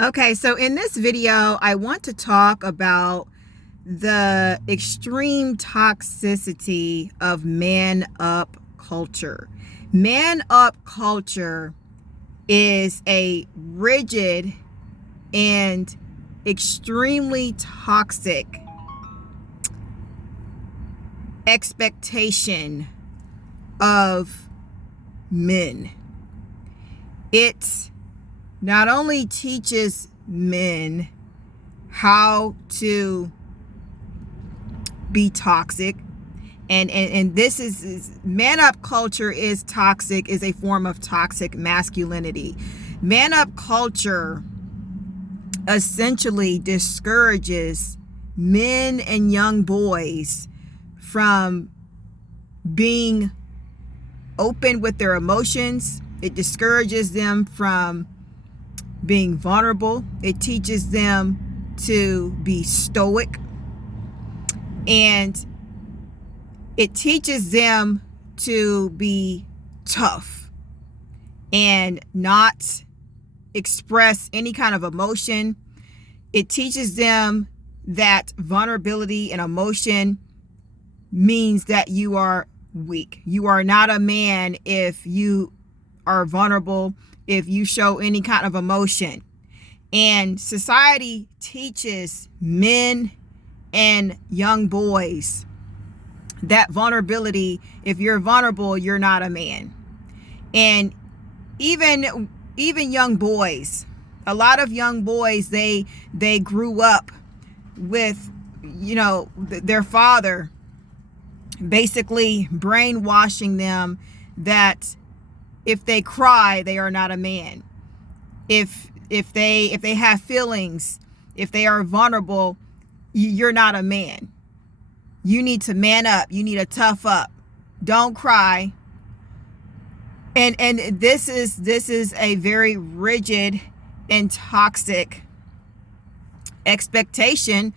Okay, so in this video, I want to talk about the extreme toxicity of man up culture. Man up culture is a rigid and extremely toxic expectation of men. It not only teaches men how to be toxic, and this is man up culture is toxic, is a form of toxic masculinity. Man up culture essentially discourages men and young boys from being open with their emotions. It discourages them from being vulnerable. It teaches them to be stoic, and it teaches them to be tough and not express any kind of emotion. It teaches them that vulnerability and emotion means that you are weak. You are not a man if you are vulnerable, if you show any kind of emotion. And society teaches men and young boys that vulnerability, if you're vulnerable, you're not a man. And even young boys, a lot of young boys, they grew up with, their father basically brainwashing them that if they cry, they are not a man. If they have feelings, if they are vulnerable, you're not a man. You need to man up. You need to tough up. Don't cry. And this is a very rigid and toxic expectation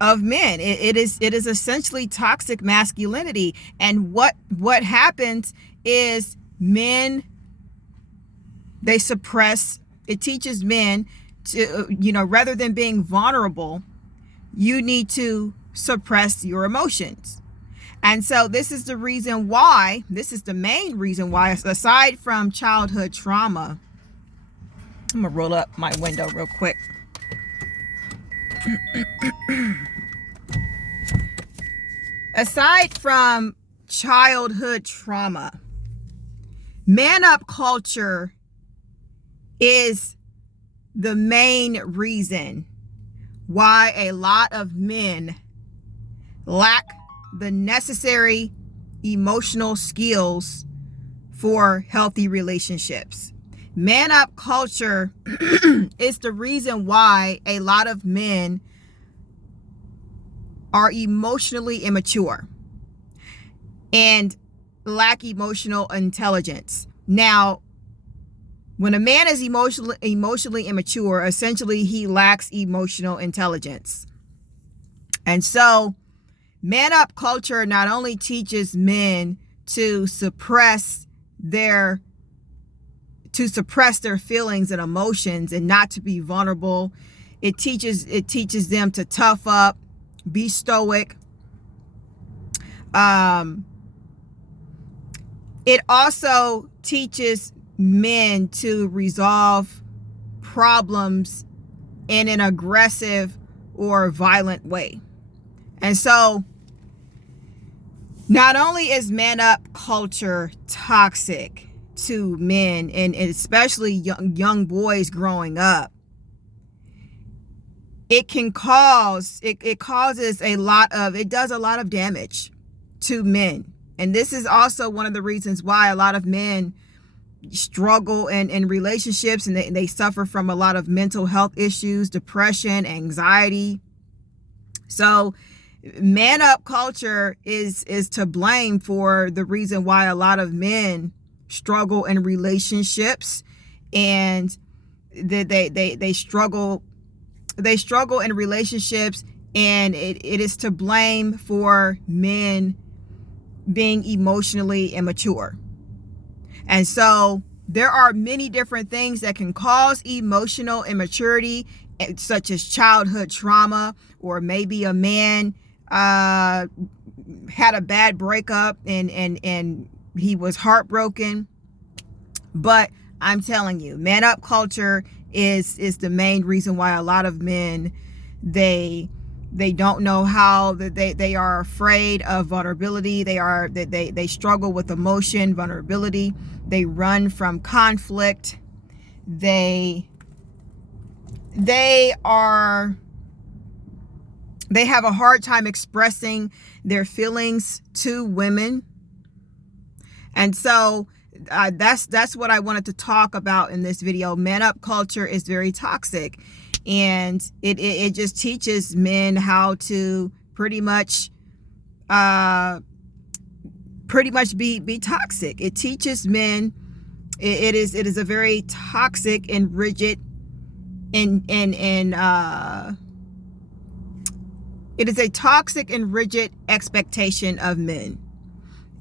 of men. It is essentially toxic masculinity. And what happens is men, they suppress. It teaches men to, rather than being vulnerable, you need to suppress your emotions. And so this is the reason why, this is the main reason why, aside from childhood trauma, I'm gonna roll up my window real quick. Aside from childhood trauma, man up culture is the main reason why a lot of men lack the necessary emotional skills for healthy relationships. Man up culture is the reason why a lot of men are emotionally immature and lack emotional intelligence. Now, when a man is emotionally immature, essentially he lacks emotional intelligence. And so man up culture not only teaches men to suppress their feelings and emotions and not to be vulnerable. It teaches them to tough up, be stoic. It also teaches men to resolve problems in an aggressive or violent way. And so not only is man up culture toxic to men, and especially young boys growing up, it does a lot of damage to men. And this is also one of the reasons why a lot of men struggle in relationships, and they suffer from a lot of mental health issues, depression, anxiety. So man up culture is to blame for the reason why a lot of men struggle in relationships, and they struggle in relationships, and it is to blame for men being emotionally immature. And so there are many different things that can cause emotional immaturity, such as childhood trauma, or maybe a man had a bad breakup and he was heartbroken. But I'm telling you, man up culture is the main reason why a lot of men, they don't know how, that they are afraid of vulnerability. They struggle with emotion, vulnerability. They run from conflict. They have a hard time expressing their feelings to women. And so that's what I wanted to talk about in this video. Man up culture is very toxic, and it just teaches men how to pretty much be toxic. It teaches men, it is a very toxic and rigid and it is a toxic and rigid expectation of men.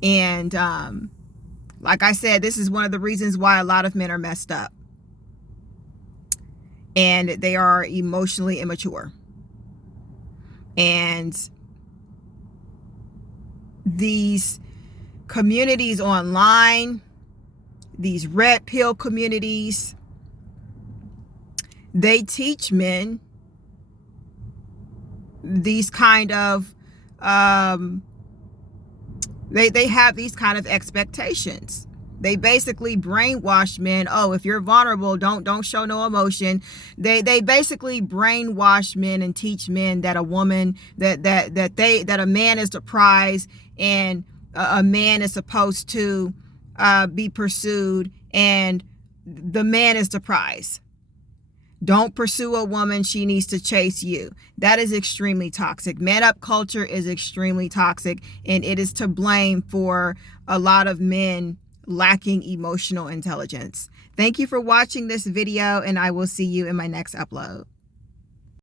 And like I said, this is one of the reasons why a lot of men are messed up, and they are emotionally immature. And these communities online, these red pill communities, they teach men these kind of they have these kind of expectations. They basically brainwash men. Oh, if you're vulnerable, don't show no emotion. They basically brainwash men and teach men that a woman, that a man is the prize, and a man is supposed to be pursued, and the man is the prize. Don't pursue a woman, she needs to chase you. That is extremely toxic. Man up culture is extremely toxic, and it is to blame for a lot of men lacking emotional intelligence. Thank you for watching this video, and I will see you in my next upload.